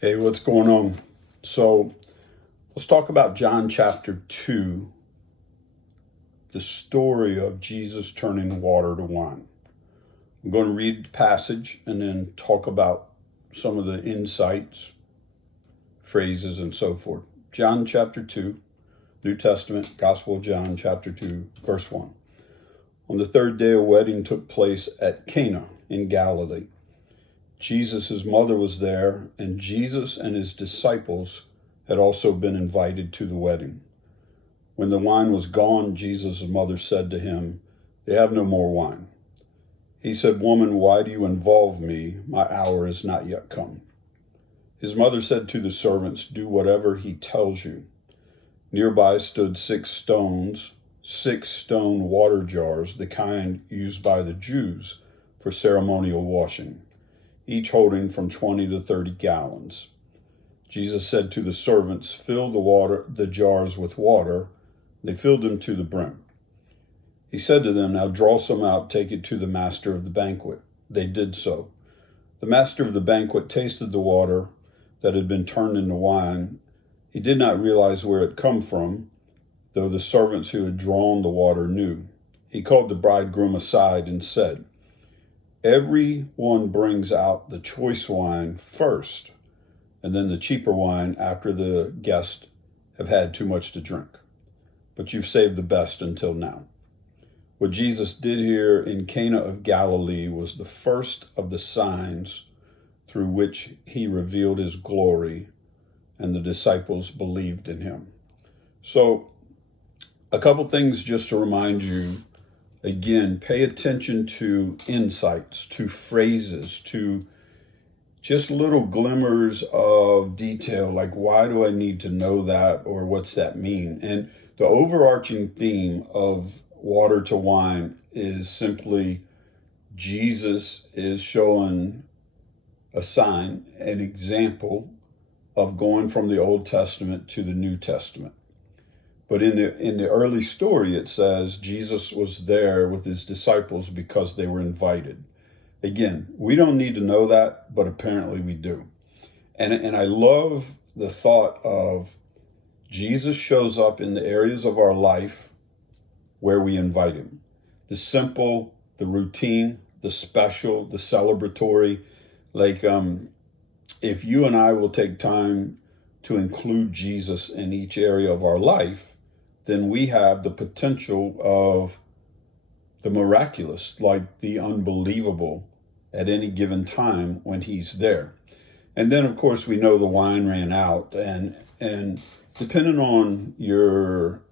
Hey, what's going on? So let's talk about John chapter 2, the story of Jesus turning water to wine. I'm going to read the passage and then talk about some of the insights, phrases, and so forth. John chapter 2, New Testament, Gospel of John chapter 2, verse 1. On the third day, a wedding took place at Cana in Galilee. Jesus' mother was there, and Jesus and his disciples had also been invited to the wedding. When the wine was gone, Jesus' mother said to him, "They have no more wine." He said, "Woman, why do you involve me? My hour is not yet come." His mother said to the servants, "Do whatever he tells you." Nearby stood 6 stone water jars, the kind used by the Jews for ceremonial washing, each holding from 20 to 30 gallons. Jesus said to the servants, "Fill the jars with water." They filled them to the brim. He said to them, "Now draw some out, take it to the master of the banquet." They did so. The master of the banquet tasted the water that had been turned into wine. He did not realize where it come from, though the servants who had drawn the water knew. He called the bridegroom aside and said, "Everyone brings out the choice wine first, and then the cheaper wine after the guests have had too much to drink. But you've saved the best until now." What Jesus did here in Cana of Galilee was the first of the signs through which he revealed his glory, and the disciples believed in him. So, a couple things just to remind you. Again, pay attention to insights, to phrases, to just little glimmers of detail, like why do I need to know that, or what's that mean? And the overarching theme of water to wine is simply Jesus is showing a sign, an example of going from the Old Testament to the New Testament. But in the early story, it says Jesus was there with his disciples because they were invited. Again, we don't need to know that, but apparently we do. And I love the thought of Jesus shows up in the areas of our life where we invite him. The simple, the routine, the special, the celebratory. Like if you and I will take time to include Jesus in each area of our life, then we have the potential of the miraculous, like the unbelievable at any given time when he's there. And then, of course, we know the wine ran out, and depending on your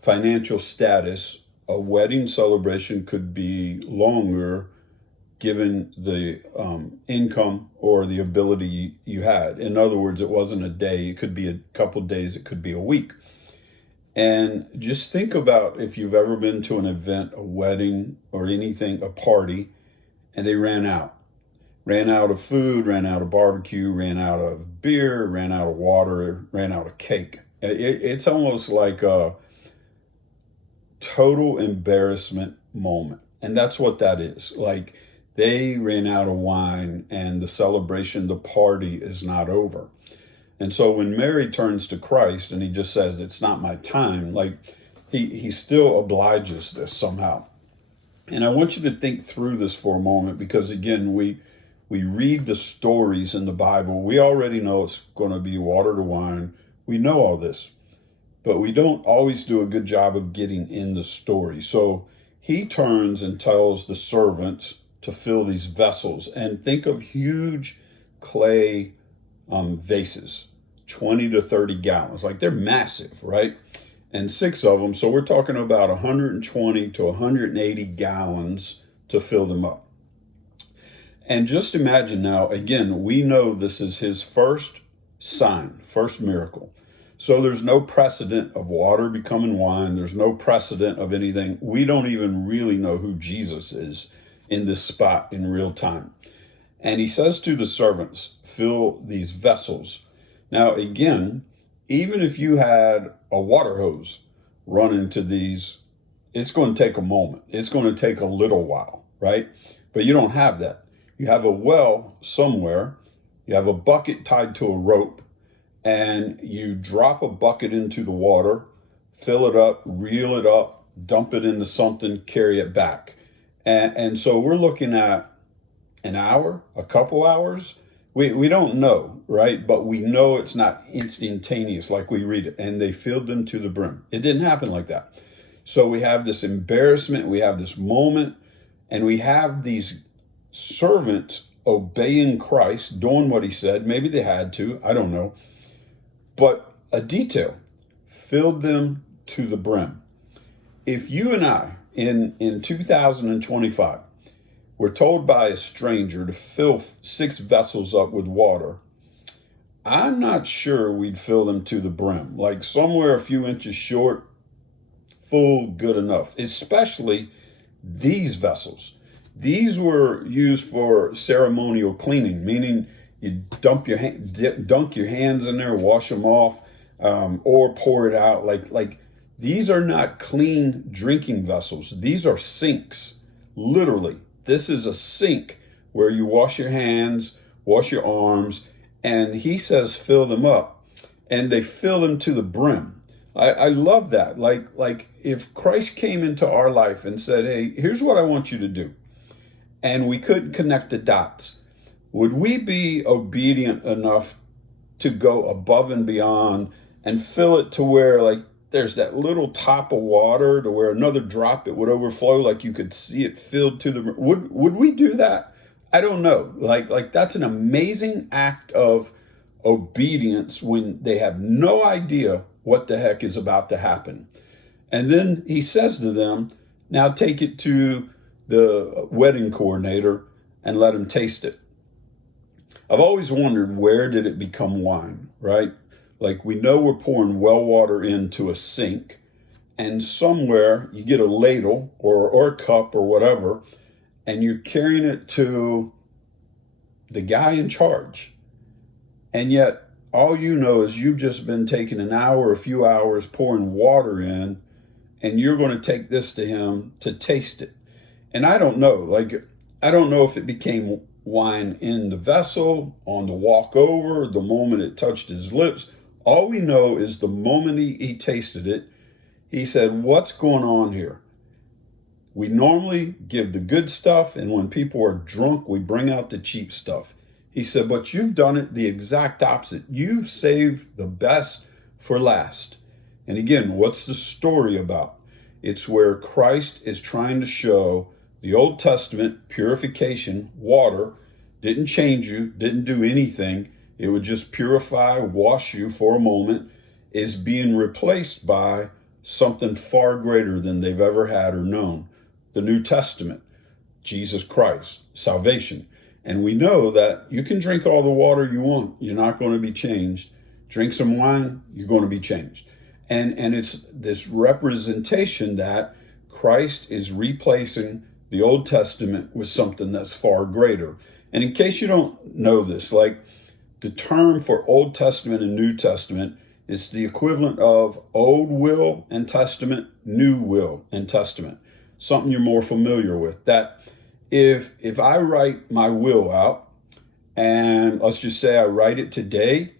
financial status, a wedding celebration could be longer given the income or the ability you had. In other words, it wasn't a day, it could be a couple of days, it could be a week. And just think about if you've ever been to an event, a wedding or anything, a party, and they ran out of food, ran out of barbecue, ran out of beer, ran out of water, ran out of cake. It's almost like a total embarrassment moment. And that's what that is. Like they ran out of wine and the celebration, the party is not over. And so when Mary turns to Christ and he just says, "It's not my time," like he still obliges this somehow. And I want you to think through this for a moment, because again, we read the stories in the Bible. We already know it's going to be water to wine. We know all this, but we don't always do a good job of getting in the story. So he turns and tells the servants to fill these vessels, and think of huge clay vases, 20 to 30 gallons. Like they're massive, right? And 6 of them. So we're talking about 120 to 180 gallons to fill them up. And just imagine now, again, we know this is his first sign, first miracle. So there's no precedent of water becoming wine. There's no precedent of anything. We don't even really know who Jesus is in this spot in real time. And he says to the servants, "Fill these vessels." Now, again, even if you had a water hose run into these, it's going to take a moment. It's going to take a little while, right? But you don't have that. You have a well somewhere You have a bucket tied to a rope, and you drop a bucket into the water, fill it up, reel it up, dump it into something, carry it back. And so we're looking at an hour, a couple hours. We don't know, right? But we know it's not instantaneous like we read it. And they filled them to the brim. It didn't happen like that. So we have this embarrassment, we have this moment, and we have these servants obeying Christ, doing what he said. Maybe they had to, I don't know. But a detail, filled them to the brim. If you and I, in 2025, were told by a stranger to fill 6 vessels up with water, I'm not sure we'd fill them to the brim. Like somewhere a few inches short, full, good enough, especially these vessels. These were used for ceremonial cleaning, meaning you dunk your hands in there, wash them off, or pour it out. Like these are not clean drinking vessels. These are sinks, literally. This is a sink where you wash your hands, wash your arms, and he says fill them up, and they fill them to the brim. I love that. Like if Christ came into our life and said, hey, here's what I want you to do, and we couldn't connect the dots, would we be obedient enough to go above and beyond and fill it to where like there's that little top of water to where another drop it would overflow, like you could see it filled to the would we do that? I don't know. Like that's an amazing act of obedience when they have no idea what the heck is about to happen. And then he says to them, now take it to the wedding coordinator and let him taste it. I've always wondered, where did it become wine, right? Like we know we're pouring well water into a sink, and somewhere you get a ladle or a cup or whatever, and you're carrying it to the guy in charge. And yet all you know is you've just been taking an hour, a few hours pouring water in, and you're going to take this to him to taste it. And I don't know, I don't know if it became wine in the vessel, on the walk over, the moment it touched his lips. All we know is the moment he tasted it, he said, what's going on here? We normally give the good stuff, and when people are drunk, we bring out the cheap stuff. He said, but you've done it the exact opposite. You've saved the best for last. And again, what's the story about? It's where Christ is trying to show the Old Testament purification, water, didn't change you, didn't do anything. It would just purify, wash you for a moment, is being replaced by something far greater than they've ever had or known. The New Testament, Jesus Christ, salvation. And we know that you can drink all the water you want. You're not going to be changed. Drink some wine, you're going to be changed. And it's this representation that Christ is replacing the Old Testament with something that's far greater. And in case you don't know this, like the term for Old Testament and New Testament is the equivalent of Old Will and Testament, New Will and Testament. Something you're more familiar with. That if I write my will out, and let's just say I write it today,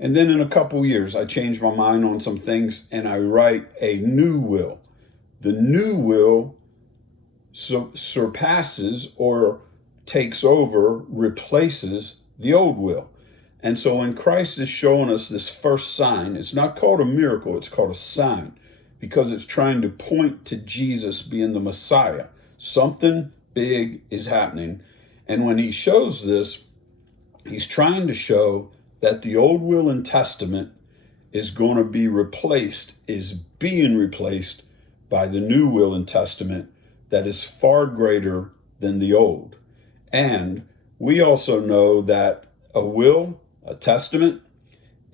and then in a couple years I change my mind on some things and I write a new will. The new will surpasses or takes over, replaces the old will. And so when Christ is showing us this first sign, it's not called a miracle, it's called a sign, because it's trying to point to Jesus being the Messiah. Something big is happening. And when he shows this, he's trying to show that the old will and testament is going to be replaced, is being replaced by the new will and testament that is far greater than the old. And we also know that a will, a testament,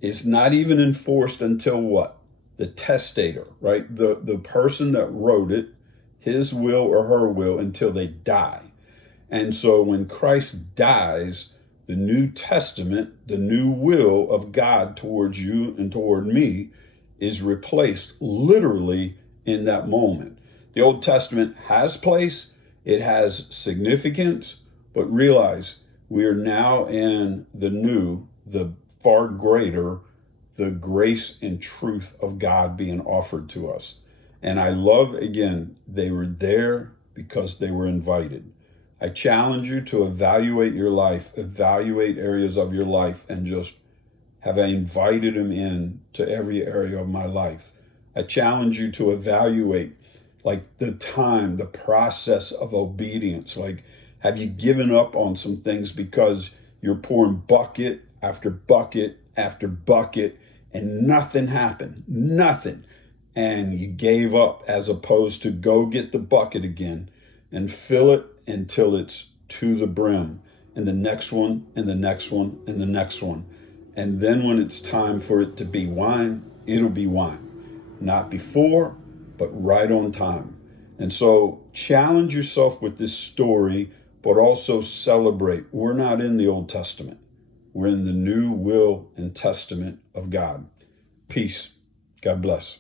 is not even enforced until what? The testator, right? The person that wrote it, his will or her will, until they die. And so when Christ dies, the New Testament, the new will of God towards you and toward me, is replaced literally in that moment. The Old Testament has place, it has significance, but realize We are now in the new, the far greater, the grace and truth of God being offered to us. And I love, again, they were there because they were invited. I challenge you to evaluate your life, evaluate areas of your life, and just have I invited him in to every area of my life. I challenge you to evaluate like the time, the process of obedience. Like, have you given up on some things because you're pouring bucket after bucket after bucket and nothing happened, nothing. And you gave up, as opposed to go get the bucket again and fill it until it's to the brim, and the next one, and the next one, and the next one. And then when it's time for it to be wine, it'll be wine. Not before, but right on time. And so challenge yourself with this story, but also celebrate. We're not in the Old Testament. We're in the new will and testament of God. Peace. God bless.